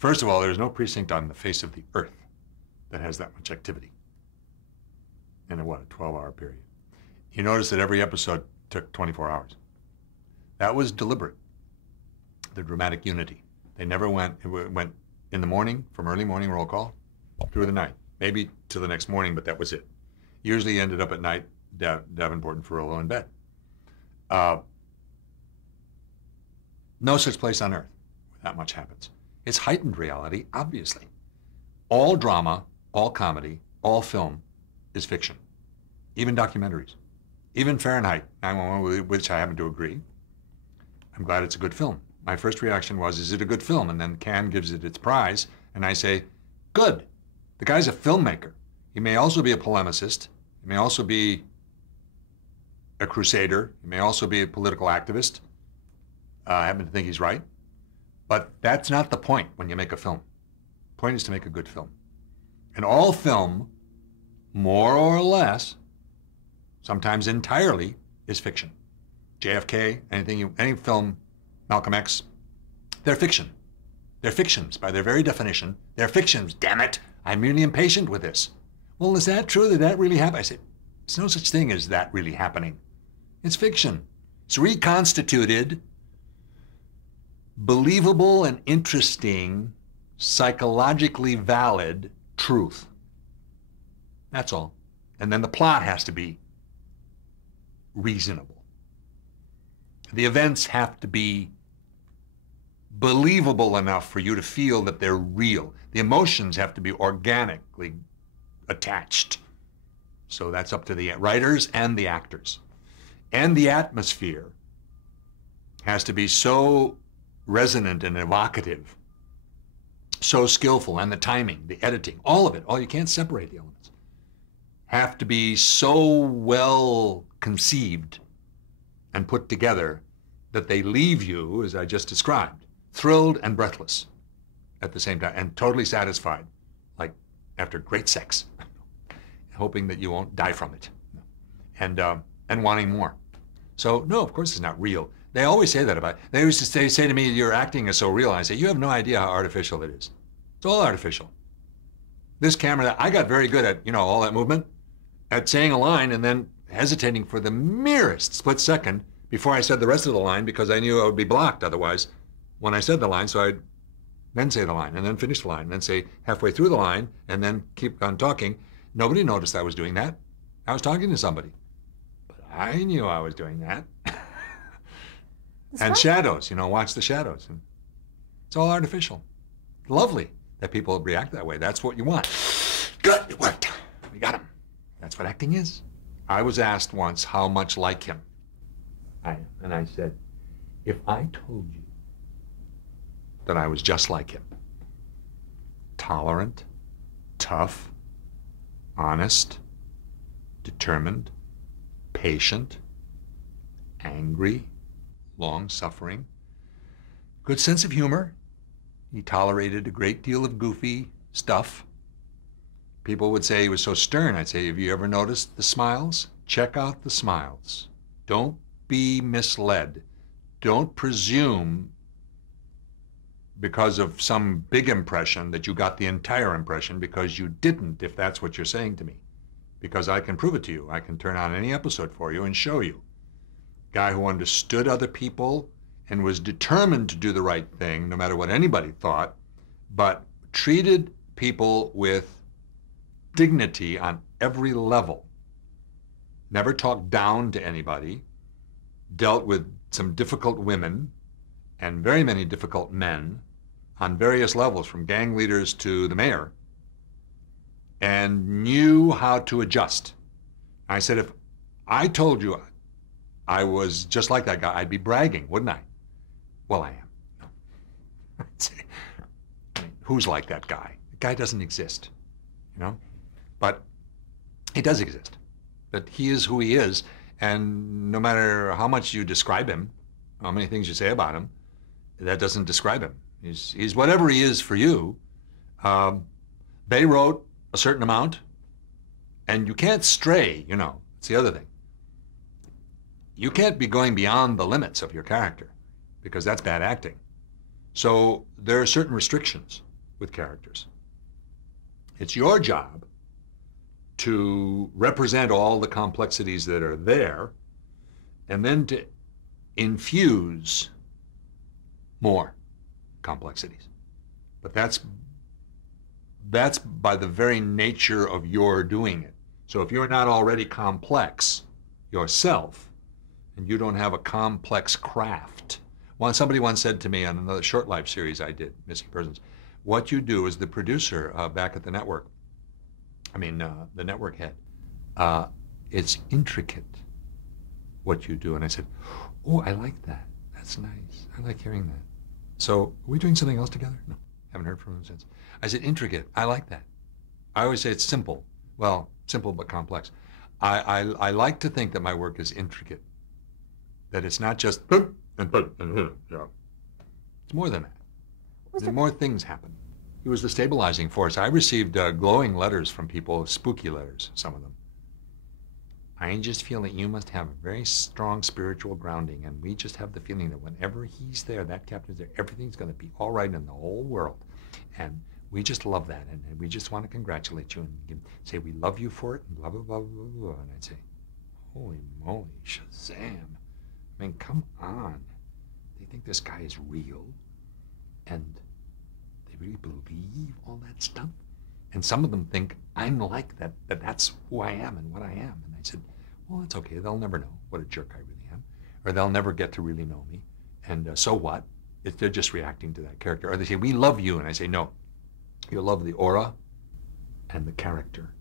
First of all, there's no precinct on the face of the earth that has that much activity in a 12-hour period. You notice that every episode took 24 hours. That was deliberate, the dramatic unity. They never went, it went in the morning, from early morning roll call, through the night. Maybe to the next morning, but that was it. Usually ended up at night, Davenport and Ferrolo in bed. No such place on earth where that much happens. It's heightened reality, obviously. All drama, all comedy, all film is fiction. Even documentaries. Even Fahrenheit 9/11, with which I happen to agree. I'm glad it's a good film. My first reaction was, is it a good film? And then Cannes gives it its prize, and I say, good. The guy's a filmmaker. He may also be a polemicist. He may also be a crusader. He may also be a political activist. I happen to think he's right. But that's not the point when you make a film. The point is to make a good film. And all film, more or less, sometimes entirely, is fiction. JFK, any film, Malcolm X, they're fiction. They're fictions by their very definition. They're fictions, damn it. I'm really impatient with this. Well, is that true? Did that really happen? I said, there's no such thing as that really happening. It's fiction. It's reconstituted, believable and interesting, psychologically valid truth. That's all. And then the plot has to be reasonable. The events have to be believable enough for you to feel that they're real. The emotions have to be organically attached. So that's up to the writers and the actors. And the atmosphere has to be so resonant and evocative, so skillful, and the timing, the editing, all of it, you can't separate the elements, have to be so well conceived and put together that they leave you, as I just described, thrilled and breathless at the same time, and totally satisfied, like after great sex, hoping that you won't die from it, and wanting more. So no, of course it's not real. They always say that about it. They used to say to me, your acting is so real. And I say, you have no idea how artificial it is. It's all artificial. This camera, I got very good at, all that movement, at saying a line and then hesitating for the merest split second before I said the rest of the line, because I knew I would be blocked otherwise when I said the line. So I'd then say the line and then finish the line and then say halfway through the line and then keep on talking. Nobody noticed I was doing that. I was talking to somebody. But I knew I was doing that. And shadows, watch the shadows. And it's all artificial. Lovely that people react that way. That's what you want. Good, it worked. We got him. That's what acting is. I was asked once how much like him. And I said, if I told you that I was just like him, tolerant, tough, honest, determined, patient, angry, long-suffering, good sense of humor. He tolerated a great deal of goofy stuff. People would say he was so stern. I'd say, have you ever noticed the smiles? Check out the smiles. Don't be misled. Don't presume because of some big impression that you got the entire impression, because you didn't, if that's what you're saying to me. Because I can prove it to you. I can turn on any episode for you and show you. Guy who understood other people and was determined to do the right thing, no matter what anybody thought, but treated people with dignity on every level. Never talked down to anybody, dealt with some difficult women and very many difficult men on various levels, from gang leaders to the mayor, and knew how to adjust. I said, if I told you I was just like that guy, I'd be bragging, wouldn't I? Well, I am. No. I'd say, who's like that guy? The guy doesn't exist, But he does exist. That he is who he is, and no matter how much you describe him, how many things you say about him, that doesn't describe him. He's whatever he is for you. They wrote a certain amount, and you can't stray, It's the other thing. You can't be going beyond the limits of your character, because that's bad acting. So there are certain restrictions. with characters. It's your job to represent all the complexities that are there and then to infuse more complexities. But that's by the very nature of your doing it. So if you're not already complex yourself and you don't have a complex craft. Somebody once said to me on another short life series I did, Missing Persons, what you do as the producer back at the network, the network head, it's intricate what you do. And I said, oh, I like that. That's nice. I like hearing that. So are we doing something else together? No, haven't heard from him since. I said, intricate. I like that. I always say it's simple. Well, simple but complex. I like to think that my work is intricate, that it's not just yeah. It's more than that. More things happen. He was the stabilizing force. I received glowing letters from people, spooky letters, some of them. I just feel that you must have a very strong spiritual grounding, and we just have the feeling that whenever he's there, that captain's there, everything's going to be all right in the whole world. And we just love that, and we just want to congratulate you and say we love you for it, and blah, blah, blah, blah, blah. And I'd say, holy moly, Shazam. I mean, come on. They think this guy is real, and they really believe all that stuff. And some of them think I'm like that, that's who I am and what I am. And I said, well, it's okay. They'll never know what a jerk I really am, or they'll never get to really know me. And so what? If they're just reacting to that character. Or they say, we love you. And I say, no, you love the aura and the character.